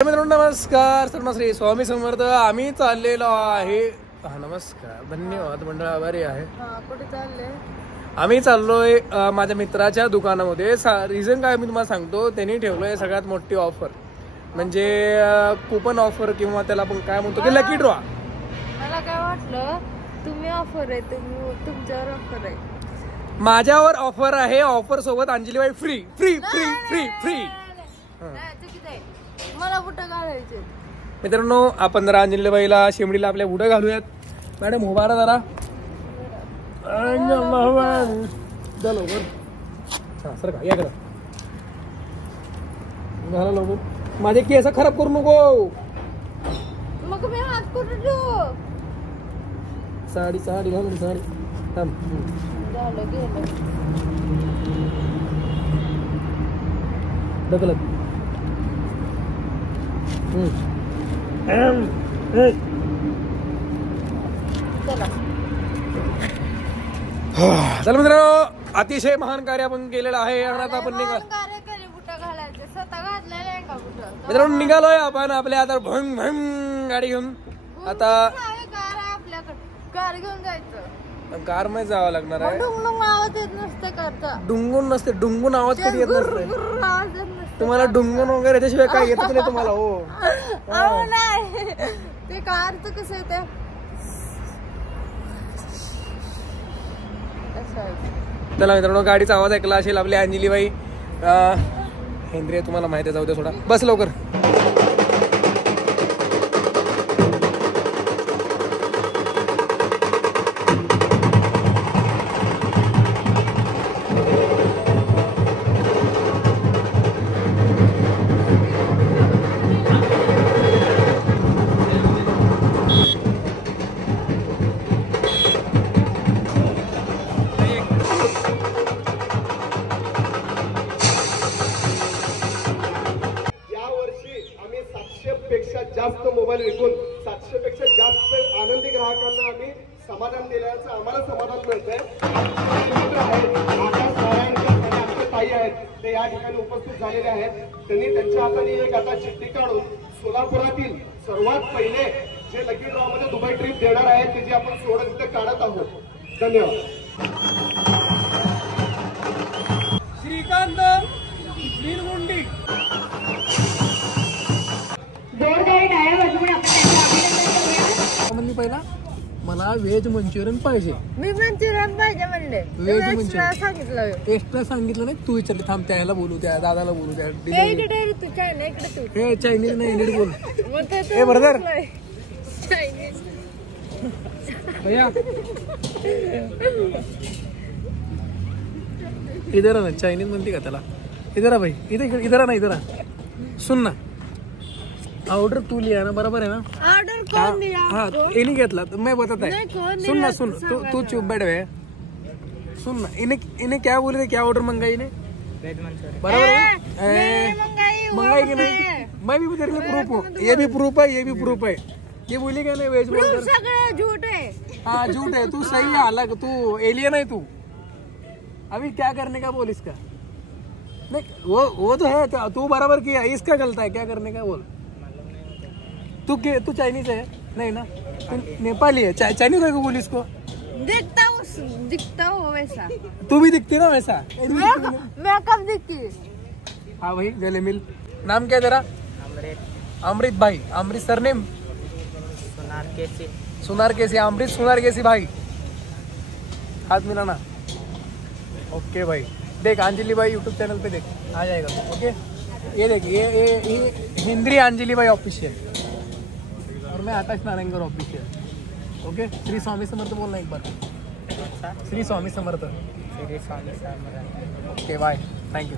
मित्रांनो नमस्कार. सर्व श्री स्वामी समर्थ. आम्ही चाललेलो आहे. नमस्कार, धन्यवाद मंडळ, आभारी आहे. कुठे चालले? आम्ही चाललोय माझ्या मित्राच्या दुकानामध्ये. रिझन काय मी तुम्हाला सांगतो. त्यांनी ठेवलंय सगळ्यात मोठी ऑफर, म्हणजे कुपन ऑफर किंवा त्याला आपण काय म्हणतो की लकी ड्रॉ. मला काय वाटलं तुम्ही ऑफर आहे, तुमच्यावर ऑफर आहे. माझ्यावर ऑफर आहे. ऑफर सोबत अंजलीबाई free free free free free. मला कुठं घालायचे मित्रांनो, आपण जरा अंजलीबाईला शेमडीला आपल्या बुटं घालूयात. मॅडम उभारा जरा. सर का या करा घाला लवकर. माझे केस खराब करू नको. मग मी हात कुठं ठेवू? साडी साडी घालून साडी थांब. झालं गेलं. ढकलत चला मित्रांनो, अतिशय महान कार्य आपण केलेलं आहे. आणि आता आपण मित्रांनो निघालोय आपण आपल्या आता भंग भंग गाडी घेऊन. आता आपल्याकडे कार घेऊन जायचं. कार मध्ये जावं लागणार आहे. डुंगडुंग आवाज येत नसते करता. डुंगून नसते, डुंगून आवाज कधी येत नसते. आवाज येत नसते तुम्हाला डुंगण वगैरे याच्याशिवाय काय येतच नाही तुम्हाला. हो नाही, ते कारचं कसं आहे ते. चला मित्रांनो, गाडीचा आवाज ऐकला असेल आपली अंजलीबाई. हेंद्रिया तुम्हाला माहिती आहे, जाऊ द्या थोडा. बस लवकर. जास्त मोबाईल विकून 700 पेक्षा जास्त आनंदी ग्राहकांना आम्ही समाधान दिल्याचं आम्हाला समाधान मिळतंय. आकाश नारायणकर आमचे ताई आहेत, ते या ठिकाणी उपस्थित झालेले आहेत. त्यांनी त्यांच्या हाताने एक आता चिठ्ठी काढून सोलापुरातील सर्वात पहिले जे लकी ड्रॉ मध्ये दुबई ट्रिप देणार आहेत त्याची आपण सोडत तिथे काढत आहोत. धन्यवाद. श्रीकांत नीलगुंडी. पहिला मला व्हेज मंचुरियन पाहिजे. मी मंचुरियन पाहिजे म्हणले. व्हेज मंचुरियन सांगितलं. एक्स्ट्रा सांगितलं नाही. तू विचारली. थांब, त्याला बोलू, त्या दादाला बोलू, त्या चायनीज नाही नीट बोल. ए ब्रदर भैया इधर ना. चायनीज म्हणते का त्याला? इधर भाई, इधर ना, इधर सुन ना. ऑर्डर तू लिया ना, बराबर है ना? ऑर्डर कौन दिया? हाँ, ये नहीं कहता तो मैं बताता है. सुन ना, सुन तू चुप बैठ गए. सुन ना, इन्हें क्या बोले थे, क्या ऑर्डर मंगाई ने? बराबर है. मंगाई की नहीं? मैं भी तेरे लिए प्रूफ हूँ. ये भी प्रूफ है, ये भी प्रूफ है. ये बोली क्या नहीं वेज बोल? सगळं झूठ है. हाँ झूठ है. तू सही है, अलग तू एलियन है. तू अभी क्या करने का बोल इसका? नहीं वो तो है. तू बराबर किया. इसका गलत है. क्या करने का बोल. तू चाइनीज है नहीं ना? नेपाली है. चाइनीज है बोल इसको. दिखता हो वैसा. तू भी दिखती ना वैसा. मैं कब दिखती? हाँ भाई, गले मिल. नाम क्या तेरा? अमृत भाई. अमृत सरनेम? सुनार केसी. अमृत सुनार केसी भाई. हाथ मिलाना. ओके भाई. देख अंजलि भाई यूट्यूब चैनल पे देख, आ जाएगा तू. ओके, ये देख, ये हिंद्री अंजलि भाई ऑफिशियल और मैं आकाश नारायणकर ऑफिशियल. ओके. श्री स्वामी समर्थ बोलना एक बार. Shri Swami Samarth. Okay bye, thank you.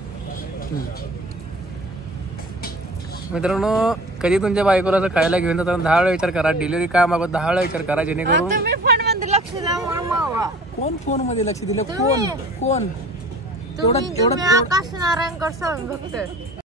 मित्रांनो, कधी तुमच्या बायकोला असं खायला घेऊन जाताना 10 वेळा विचार करा. डिलिव्हरी काय मागत 10 वेळा विचार करा, जेणेकरून. तुम्ही फोन मध्ये लक्ष द्या. कोण फोन मध्ये लक्ष दिलं? कोण तुम्ही आकाश नारायणकर सर बघतोय.